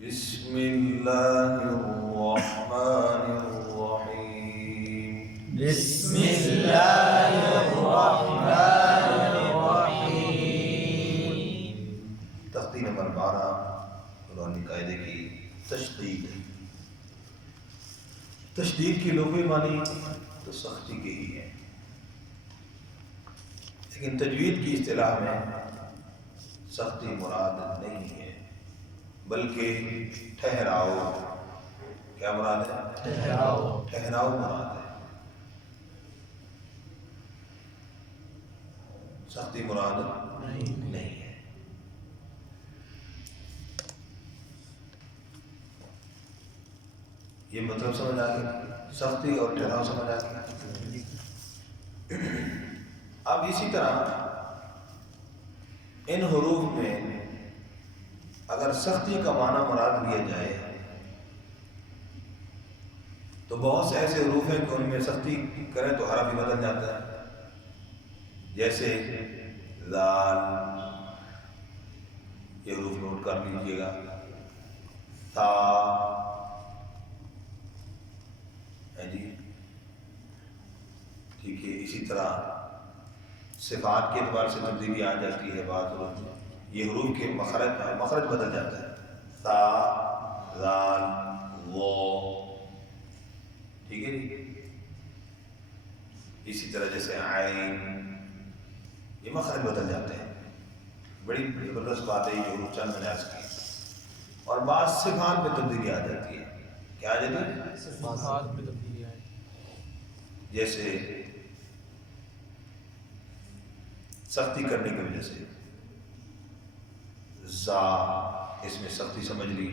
بسم اللہ الرحمن الرحیم بسم اللہ الرحمن الرحیم۔ تختی نمبر 12 قرآن قاعدے کی تشدید ہے۔ تشدید کی لغوی معنی تو سختی کی ہی ہے، لیکن تجوید کی اصطلاح میں سختی مراد نہیں ہے بلکہ ٹھہراؤ۔ کیا مراد ہے؟ ٹھہراؤ مراد ہے، سختی مراد نہیں ہے۔ یہ مطلب سمجھ آ گیا؟ سختی اور ٹھہراؤ سمجھ آ گیا؟ اب اسی طرح ان حروف میں اگر سختی کا معنی مراد لیا جائے تو بہت سے ایسے حروف ہیں کہ ان میں سختی کریں تو حرف ہی بدل جاتا ہے، جیسے لال، یہ حروف نوٹ کر لیجیے گا، تا ہے جی، ٹھیک ہے۔ اسی طرح صفات کے اعتبار سے تبدیلی آ جاتی ہے، بعض حروف میں یہ حروف کے مخرج بدل جاتا ہے، تا، لال، وہ، ٹھیک ہے جی۔ اسی طرح جیسے عین، یہ مخرج بدل جاتے ہیں۔ بڑی زبردست بات ہے یہ حروف چند میں نے عرض کی۔ اور بعض صفات میں تبدیلی آ جاتی ہے۔ کیا آ جاتی ہے؟ صفات میں تبدیلی آئی، جیسے سختی کرنے کی وجہ سے زا، اس میں سختی سمجھ لی،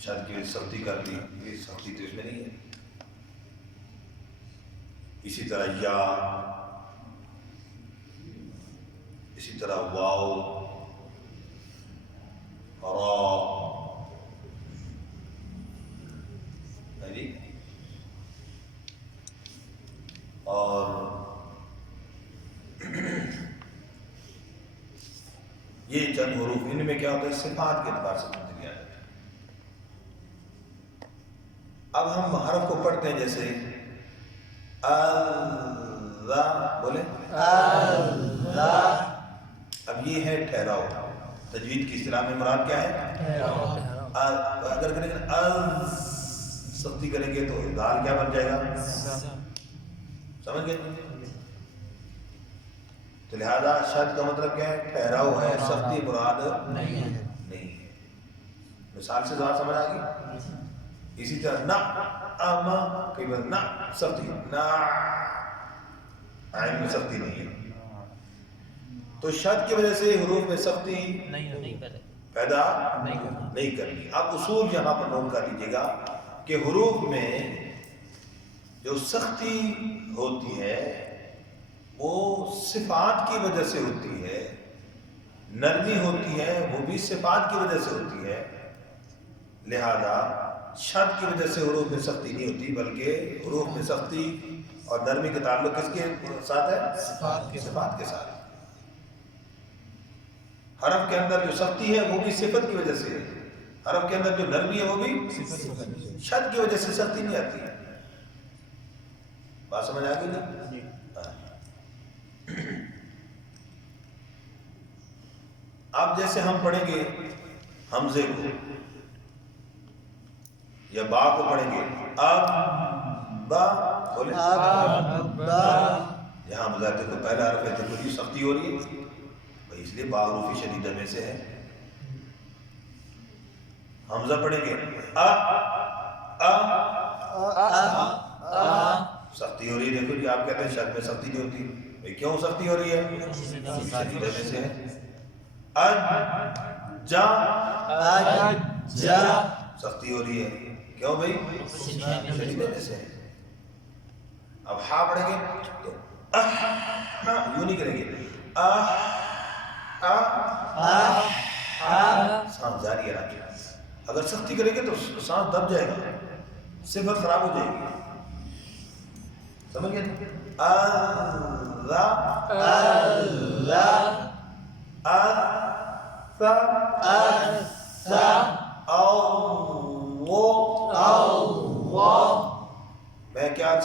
شد کی وجہ سے سختی کر لی، یہ سختی تو اس میں نہیں ہے۔ اسی طرح یا، اسی طرح واو، را، اور یہ چند حروف، ان میں کیا ہوتا ہے؟ صفات کے اعتبار سے تبدیلی آ جاتی ہے۔ اب ہم حرف کو پڑھتے ہیں، جیسے اللہ، بولے اللہ۔ اب یہ ہے ٹھہراؤ۔ تجوید کی اصطلاح میں مراد کیا ہے؟ اگر کریں گے سختی کریں گے تو دال کیا بن جائے گا؟ سمجھ گئے؟ تو لہذا شد کا مطلب کیا ہے؟ ٹھہراؤ ہے، سختی مراد نہیں ہے۔ مثال سے ذرا سمجھ آ گئی؟ اسی طرح نہ، اما، کئی بار نہ سختی، نہ عین میں سختی نہیں ہے۔ تو شد کی وجہ سے حروف میں سختی پیدا نہیں کرنی۔ اب اصول یہاں پر نوٹ کر لیجیے گا کہ حروف میں جو سختی ہوتی ہے وہ صفات کی وجہ سے ہوتی ہے، نرمی ہوتی ہے وہ بھی صفات کی وجہ سے ہوتی ہے۔ لہذا شد کی وجہ سے حروف میں سختی نہیں ہوتی، بلکہ حروف میں سختی اور نرمی کا تعلق کس کے ساتھ ہے؟ صفات کے ساتھ۔ حرف کے اندر جو سختی ہے وہ بھی صفت کی وجہ سے ہے، حرف کے اندر جو نرمی ہے وہ بھی شد کی وجہ سے سختی نہیں آتی ہے۔ بات سمجھ آ گئی نا؟ اب جیسے ہم پڑھیں گے حمزے کو یا با کو پڑھیں گے، اب با، بولے یہاں مذاکر کو پہلا حرف ہے تو کوئی سختی ہو رہی ہے بھائی، اس لیے با حروف شدیدہ میں سے ہے۔ حمزہ پڑھیں گے، سختی ہو رہی ہے۔ دیکھو جی، آپ کہتے ہیں شد میں سختی نہیں ہوتی بھائی، کیوں سختی ہو رہی ہے؟ شدیدہ میں سے ہے۔ جا، سختی ہو رہی ہے، کیوں بھائی؟ شدیدہ میں سے ہے۔ اب ہا پڑھیں گے تو یوں نہیں کریں گے، سانس جاری ہے۔ اگر سختی کریں گے تو سانس دب جائے گا، صفت خراب ہو جائے گی۔ سمجھ گئے؟ اللہ، اللہ،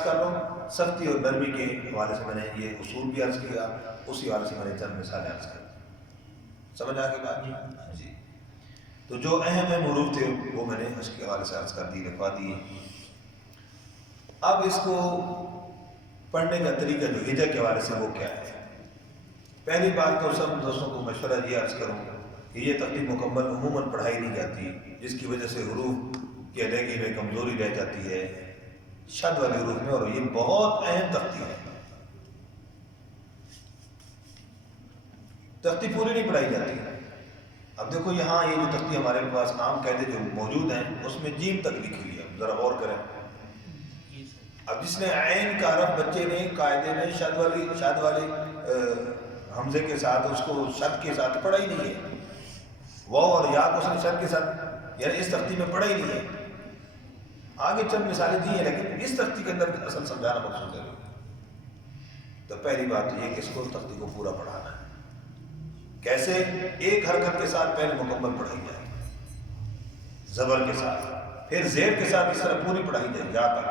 کر رہا ہوں، سختی اور نرمی کے حوالے سے میں نے یہ اصول بھی عرض کیا، اسی حوالے سے میں نے چند مثالیں عرض کر دی۔ سمجھ آ گئی بات؟ جی۔ تو جو اہم حروف تھے وہ میں نے اس کے حوالے سے عرض کر دی، لکھوا دیے۔ اب اس کو پڑھنے کا طریقہ جو ہجا کے حوالے سے وہ کیا ہے؟ پہلی بات تو سب دوستوں کو مشورہ یہ عرض کروں کہ یہ تختی مکمل عموماً پڑھائی نہیں جاتی، جس کی وجہ سے حروف کی ادائیگی میں کمزوری رہ جاتی ہے شد والے حروف میں، اور یہ بہت اہم تختی ہے۔ تختی پوری نہیں پڑھائی جاتی۔ اب دیکھو یہاں یہ جو تختی ہمارے پاس عام قاعدے جو موجود ہیں اس میں جیم تک لکھی ہوئی ہے، ذرا غور کریں۔ اب جس نے عین کا حرف بچے نے قاعدے میں شد والی حمزے کے ساتھ اس کو شد کے ساتھ پڑھا ہی نہیں ہے، واو اور یا کو اس نے شد کے ساتھ یعنی اس تختی میں پڑھا ہی نہیں ہے۔ آگے چند مثالیں دی ہیں لیکن اس تختی کے اندر اصل سمجھانا مقصود ہے۔ تو پہلی بات تو یہ کہ اس کو تختی کو پورا پڑھانا ہے۔ کیسے؟ ایک حرکت کے ساتھ پہلے مکمل پڑھائی جائے زبر کے ساتھ، پھر زیر کے ساتھ اس طرح پوری پڑھائی جائے یا تک،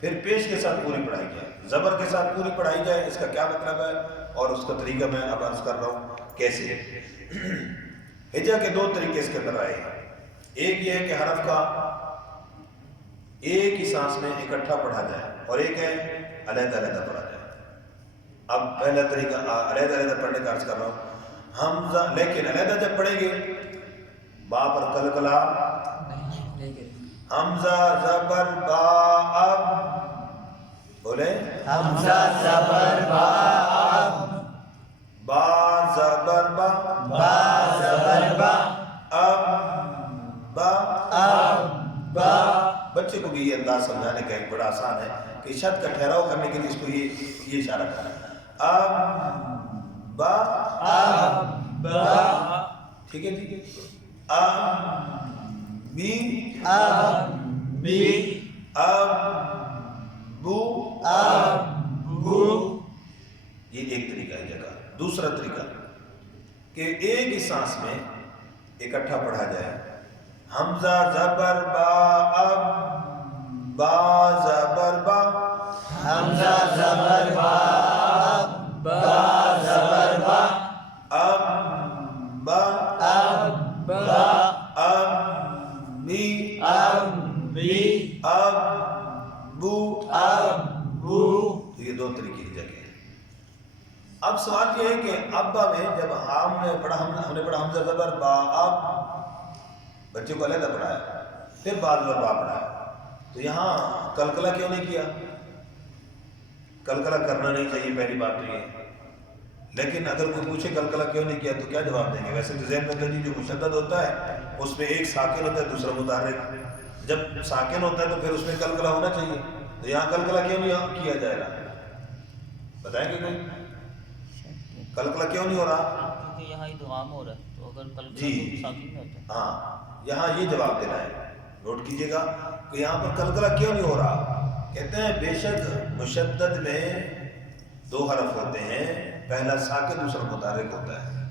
پھر پیش کے ساتھ پوری پڑھائی جائے، زبر کے ساتھ پوری پڑھائی جائے۔ اس کا کیا مطلب ہے اور اس کا طریقہ میں اب عرض کر رہا ہوں کیسے۔ ہجا کے دو طریقے اس کے اندر آئے ہیں۔ ایک یہ ہے کہ حرف کا ایک ہی سانس میں اکٹھا پڑھا جائے، اور ایک ہے علیحدہ علیحدہ پڑھا جائے۔ اب پہلا طریقہ علیحدہ علیحدہ پڑھنے کا عرض کر رہا ہوں۔ حمزہ لیکن علیحدہ جب پڑھیں گے با پر قلقلہ، حمزہ زبر با، اب بولے حمزہ زبر با، با زبر با، با زبر با، اب با، اب با۔ بچے کو بھی یہ انداز سمجھانے کا ایک بڑا آسان ہے کہ شد کا ٹھہراؤ کرنے کے لیے اس کو یہ اشارہ کرنا ہے، اب با، اب با، ٹھیک ہے ٹھیک ہے، اب بی، اب بی، اب بو، اب بو۔ یہ ایک طریقہ ہے جگہ۔ دوسرا طریقہ کہ ایک ہی سانس میں اکٹھا پڑھا جائے، حمزہ زبر با، اب با زبر با، حمزہ زبر با، اب با زبر با، اب با، اب با، اب بی، اب بی، اب بو۔ اب بو۔ تو یہ دو طریقے کی جگہ ہے۔ اب سوال یہ ہے کہ ابا میں جب ہم نے پڑھا حمزہ زبر با، اب بچے کو علیحدہ پڑھایا، پھر با زبر با پڑھایا، تو یہاں قلقلہ کیوں نہیں کیا؟ قلقلہ کرنا نہیں چاہیے پہلی بات تو یہ۔ لیکن اگر کوئی پوچھے قلقلہ کیوں نہیں کیا تو کیا جواب دیں گے؟ ویسے تو ذہن میں کہ جو مشدد ہوتا ہے اس میں ایک ساکن ہوتا ہے دوسرا متحرک، جب ساکن ہوتا ہے تو پھر اس میں قلقلہ ہونا چاہیے، تو یہاں قلقلہ کیوں نہیں کیا جائے گا؟ بتائیں گے کوئی قلقلہ کیوں نہیں ہو رہا؟ کیونکہ یہاں ادغام ہو رہا ہے، تو اگر قلقلہ جی ساکن میں ہوتا ہے۔ ہاں، یہاں یہ جواب دینا ہے، نوٹ کیجئے گا کہ یہاں پر قلقلہ کیوں نہیں ہو رہا۔ کہتے ہیں بے شک مشدد میں دو حرف ہوتے ہیں، پہلا ساکن دوسرا متحرک ہوتا ہے،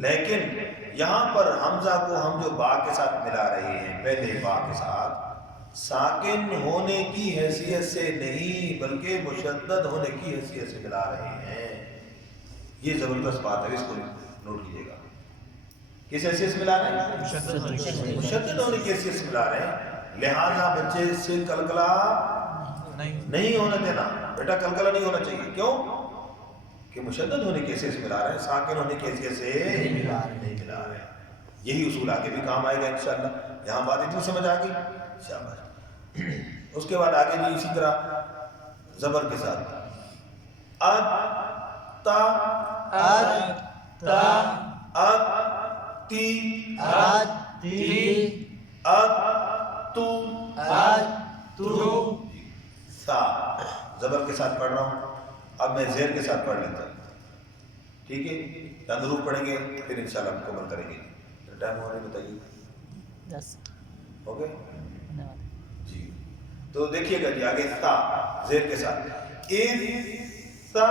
لیکن یہاں پر حمزہ کو ہم جو با کے ساتھ ملا رہے ہیں، پہلے با کے ساتھ ساکن ہونے کی حیثیت سے نہیں بلکہ مشدد ہونے کی حیثیت سے ملا رہے ہیں۔ یہ زبردست بات ہے، اس کو نوٹ کیجئے گا۔ کس حیثیت سے ملا رہے ہیں؟ مشدد ہونے کی حیثیت سے ملا رہے ہیں، لہذا بچے سے قلقلہ نہیں ہونا دینا، بیٹا قلقلہ نہیں ہونا چاہیے۔ کیوں؟ کہ مشدد ہونے کی حیثیت سے ملا رہے ہیں، ساکن ہونے کی حیثیت سے نہیں ملا رہے ہیں۔ یہی اصول آگے بھی کام آئے گا انشاءاللہ۔ یہاں بات اتنی سمجھ آ گئی؟ شاباش۔ اس کے بعد آگے جی اسی طرح زبر کے ساتھ ات تا، ات تا، ات تی، ات تی، ات تو، ات تو۔ سا زبر کے ساتھ پڑھ رہا ہوں، اب میں زیر کے ساتھ پڑھ لیتا ہوں، ٹھیک ہے؟ چند حروف پڑھیں گے پھر انشاءاللہ مکمل کریں گے۔ ٹائم ہو رہا ہے بتائیے، 10 ہو گئے جی؟ تو دیکھیے گا جی آگے تا زیر کے ساتھ ایسا،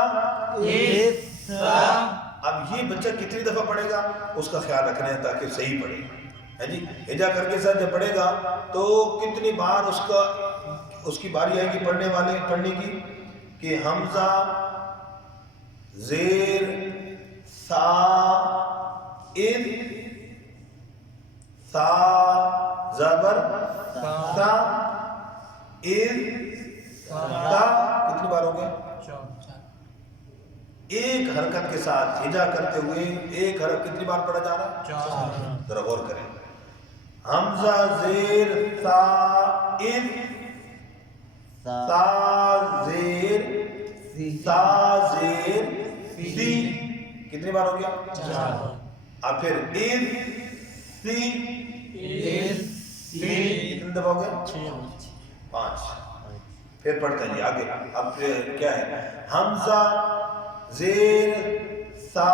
ایسا۔ اب یہ بچہ کتنی دفعہ پڑھے گا اس کا خیال رکھنا ہے تاکہ صحیح پڑھے، ہے جی؟ ہجا کر کے ساتھ جب پڑھے گا تو کتنی بار اس کی باری آئے گی پڑھنے کی کہ حمزہ زیر سا اذ سا زبر سا اذ تا کتنی بار ہو گیا؟ ایک حرکت کے ساتھ ہجا کرتے ہوئے ایک حرکت کتنی بار پڑھا جا رہا ہے؟ ذرا غور کریں. حمزہ زیر سا اذ سا زیر سا زیر سی کتنی بار ہو گیا؟ اب پھر اذ سی کتنی دفعہ ہو گیا؟ 5. پھر پڑھتے ہیں جی آگے. اب کیا ہے؟ حمزہ زیر سا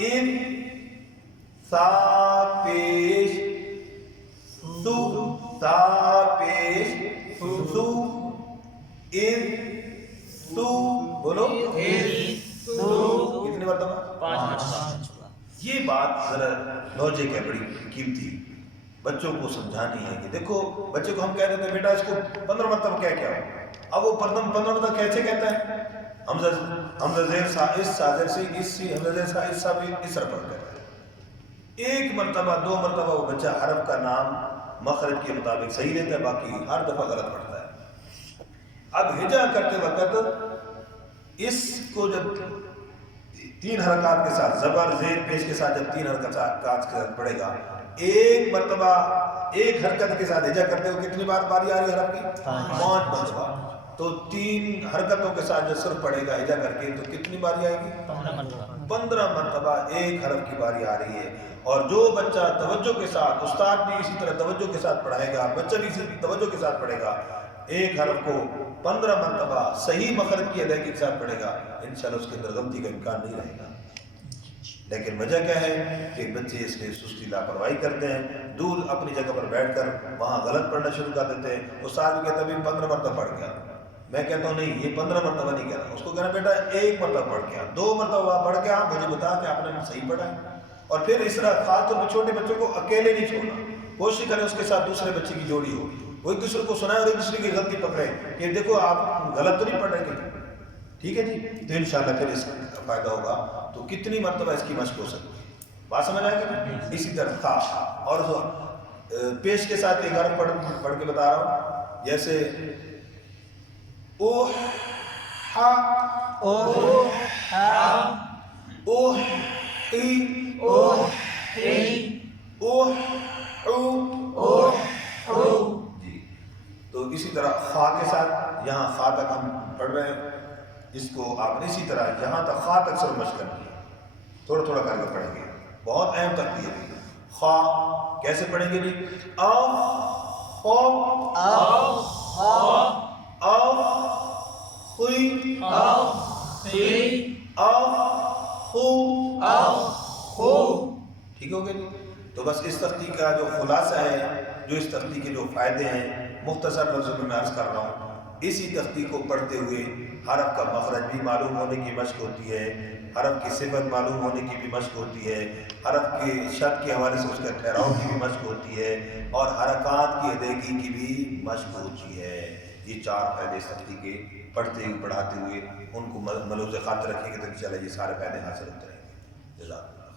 اذ سا پیش سو سا پیش سو اذ سو بولو کتنی مرتبہ؟ 5. یہ بات ذرا لاجک ہے بڑی قیمتی، بچوں کو سمجھانی ہے کہ دیکھو بچے کو ہم کہہ دیتے ہیں بیٹا اس کو 15 مرتبہ کیا کیا ہو، اب وہ 15 مرتبہ کیسے کہتا ہے؟ حمزہ زیر سا اس سا زیر سی اس سی حمزہ زیر سا اس سا بھی اس طرح پڑھتا ہے. ایک مرتبہ 2 مرتبہ وہ بچہ حرف کا نام مخرج کے مطابق صحیح لیتا ہے، باقی ہر دفعہ غلط پڑھتا ہے. اب ہجا کرتے وقت اس کو جب 3 حرکات کے ساتھ زبر زیر پیش کے ساتھ جب 3 حرکات کے ساتھ پڑھے گا، ایک مرتبہ ایک حرکت کے ساتھ ہجا کرتے ہوئے کتنی بار باری آ رہی ہے حرف کی؟ 5 مرتبہ. تو 3 حرکتوں کے ساتھ جو صرف پڑھے گا ہجا کر کے تو کتنی باری آئے گی؟ 15 مرتبہ ایک حرف کی باری آ رہی ہے. اور جو بچہ توجہ کے ساتھ، استاد بھی اسی طرح توجہ کے ساتھ پڑھائے گا، بچہ بھی اسی توجہ کے ساتھ پڑھے گا، ایک حرف کو 15 مرتبہ صحیح مخرج کی ادائیگی کے ساتھ پڑھے گا، انشاءاللہ اس کے اندر غلطی کا امکان نہیں رہے گا. لیکن وجہ کیا ہے کہ بچے اس میں سستی لاپرواہی کرتے ہیں، دور اپنی جگہ پر بیٹھ کر وہاں غلط پڑھنا شروع کر دیتے ہیں. استاد بھی کہتا ہے 15 مرتبہ پڑھ گیا، میں کہتا ہوں نہیں یہ 15 مرتبہ نہیں کہنا، اس کو کہنا بیٹا 1 مرتبہ پڑھ کے آ، 2 مرتبہ پڑھ کے آ، مجھے بتا کہ آپ نے صحیح پڑھا ہے. اور پھر اس طرح خاص طور پر چھوٹے بچوں کو اکیلے نہیں چھوڑنا، کوشش کریں اس کے ساتھ دوسرے بچے کی جوڑی ہو، وہ ایک دوسرے کو سنائے اور ایک دوسرے کی غلطی پکڑے کہ دیکھو آپ غلط تو نہیں پڑھ رہے. ٹھیک ہے جی، تو انشاءاللہ پھر اس کا فائدہ ہوگا. تو کتنی مرتبہ اس کی مشق ہو سکتی ہے، بات سمجھ آئے گا؟ اسی طرح تھا اور پیش کے ساتھ ایک حرف پڑھ کے بتا رہا ہوں، جیسے اوہ ہا اوہ ہا اوہ ای اوہ ای اوہ او اوہ او. جی تو اسی طرح خا کے ساتھ، یہاں خا تک ہم پڑھ رہے ہیں، اس کو آپ نے اسی طرح یہاں تک خا تک سر مشق کرنی ہے، تھوڑا تھوڑا کر کے پڑھیں گے. بہت اہم ترتیب ہے. خا کیسے پڑھیں گے جی؟ آ خو آ خا آ خوی آ خی آ خو آ خو. ٹھیک ہو گیا جی؟ تو بس اس تختی کا جو خلاصہ ہے، جو اس تختی کے جو فائدے ہیں، مختصر لفظوں میں عرض کر رہا ہوں. اسی تختی کو پڑھتے ہوئے حرف کا مخرج بھی معلوم ہونے کی مشق ہوتی ہے، حرف کی صفت معلوم ہونے کی بھی مشق ہوتی ہے، حرف کے شد کے حوالے سے اس کا ٹھہراؤ کی بھی مشق ہوتی ہے، اور حرکات کی ادائیگی کی بھی مشق ہوتی ہے. یہ 4 فائدے اس تختی کے پڑھتے ہوئے پڑھاتے ہوئے ان کو ملوز خاطر رکھیں گے تو انشاءاللہ یہ سارے فائدے حاصل ہوتے رہیں گے. جزاک اللہ.